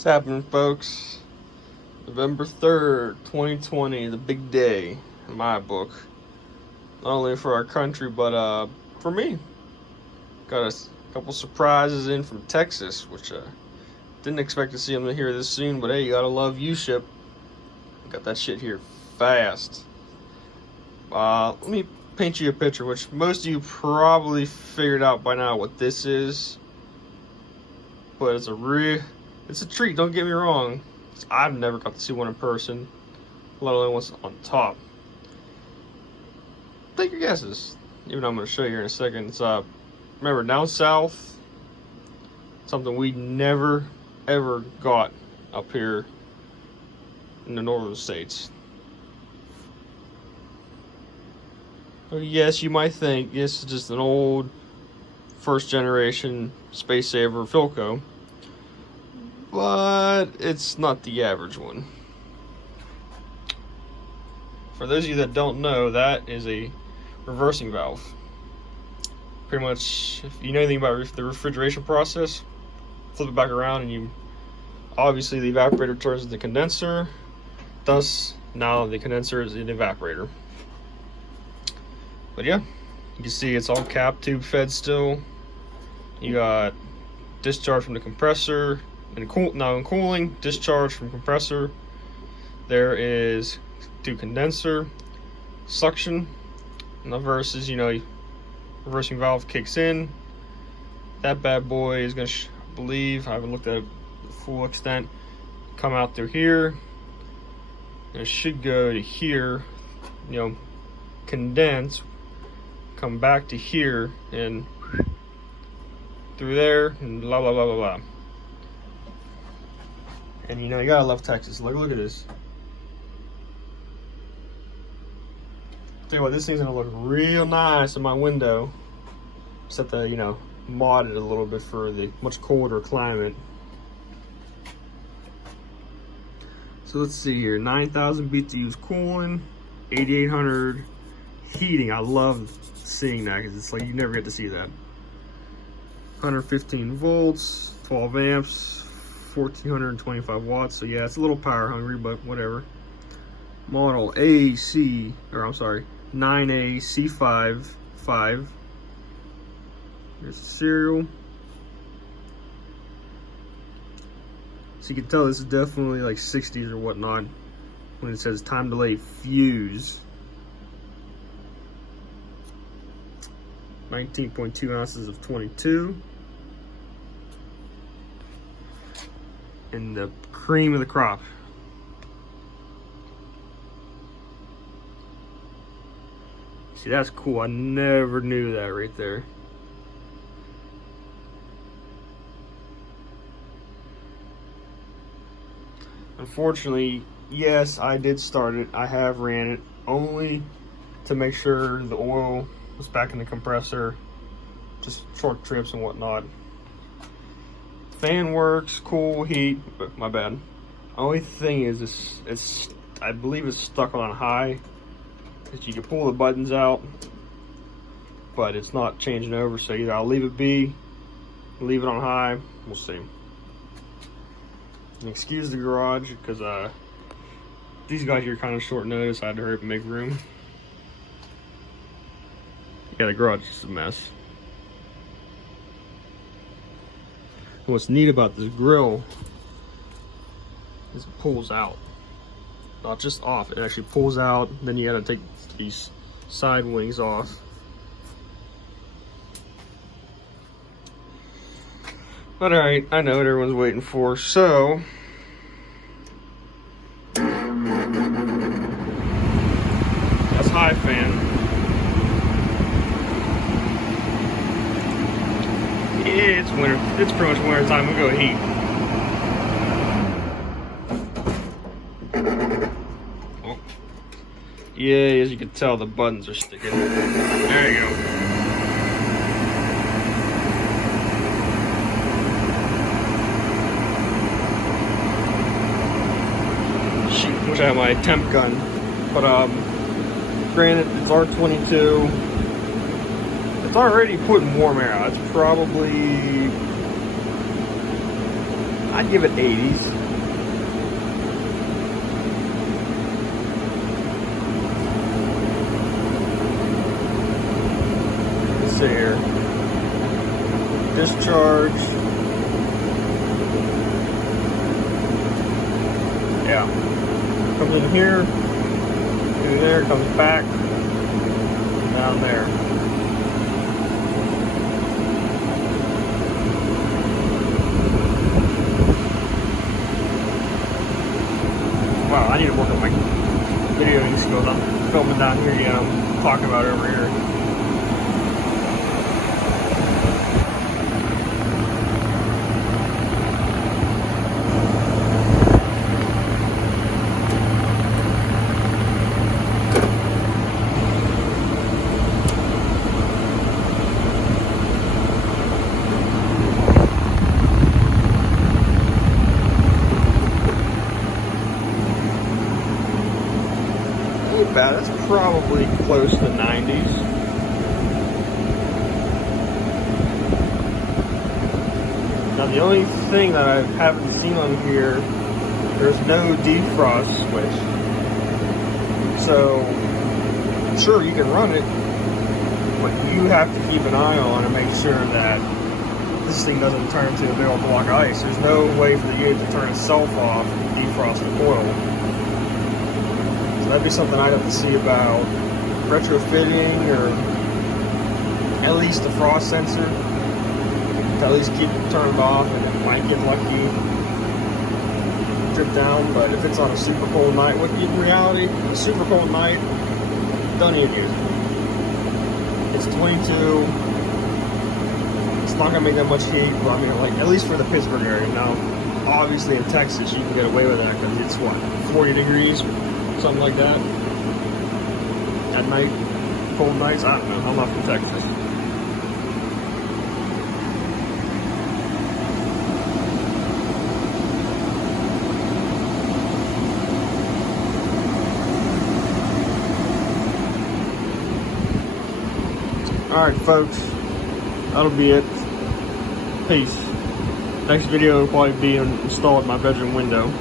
What's happening, folks? November 3rd, 2020, the big day in my book. Not only for our country, but for me. Got a couple surprises in from Texas, which didn't expect to see them here this soon, but hey, you gotta love U-Ship. Got that shit here fast. Let me paint you a picture, which most of you probably figured out by now what this is. But it's a treat, don't get me wrong. I've never got to see one in person, let alone what's on top. Take your guesses. Even though I'm going to show you here in a second. It's remember, down south, something we never ever got up here in the northern states. So yes, you might think this is just an old first generation space saver Philco, but it's not the average one. For those of you that don't know, that is a reversing valve. Pretty much, if you know anything about the refrigeration process, flip it back around and you obviously the evaporator turns into the condenser, thus now the condenser is an evaporator. But yeah, you can see it's all cap tube fed still. You got discharge from the compressor and now in cooling, discharge from compressor. There is to condenser, suction, and the versus, reversing valve kicks in. That bad boy is gonna, I believe, I haven't looked at it to the full extent, come out through here. And it should go to here, condense, come back to here, and through there, and blah blah blah blah blah. And you gotta love Texas. Look at this. Tell you what, this thing's gonna look real nice in my window. Except to, mod it a little bit for the much colder climate. So let's see here, 9,000 BTUs cooling, 8,800 heating. I love seeing that because it's like you never get to see that. 115 volts, 12 amps, 1,425 watts. So yeah, it's a little power hungry, but whatever. Model 9AC55. Here's the serial. So you can tell this is definitely like 60s or whatnot when it says time delay fuse. 19.2 ounces of 22. And the cream of the crop. See, that's cool. I never knew that right there. Unfortunately, yes, I did start it. I have ran it only to make sure the oil was back in the compressor. Just short trips and whatnot. Fan works, cool, heat, but my bad. Only thing is, I believe it's stuck on high. Because you can pull the buttons out, but it's not changing over. So either I'll leave it be, leave it on high, we'll see. And excuse the garage, because these guys here are kind of short notice. I had to hurry up and make room. Yeah, the garage is a mess. And what's neat about this grill is it pulls out. Not just off, it actually pulls out. Then you gotta take these side wings off. But alright, I know what everyone's waiting for, so that's high fan. It's winter, it's pretty much winter time, we'll go heat. Yeah, as you can tell, the buttons are sticking. There you go. Shoot, wish I had my temp gun. But granted, it's R22. It's already putting warm air out. It's probably I'd give it 80s. Let's see here. Discharge. Yeah. Comes in here, through there, comes back, down there. Wow, I need to work on my videoing skills. I'm filming down here, yeah, I'm talking about it over here. Bad. That's probably close to 90s. Now the only thing that I haven't seen on here, there's no defrost switch. So sure, you can run it, but you have to keep an eye on and make sure that this thing doesn't turn into a big old block of ice. There's no way for the unit to turn itself off and defrost the coil. That'd be something I'd have to see about retrofitting, or at least the frost sensor to at least keep it turned off, and it might get lucky, drip down. But if it's on a super cold night, what in reality, a super cold night, don't even use it. It's 22. It's not gonna make that much heat. But I mean, like, at least for the Pittsburgh area. Now, obviously in Texas, you can get away with that because it's what, 40 degrees. Something like that. At night, cold nights, I don't know. I'm not from Texas. Alright, folks. That'll be it. Peace. Next video will probably be installed in my bedroom window.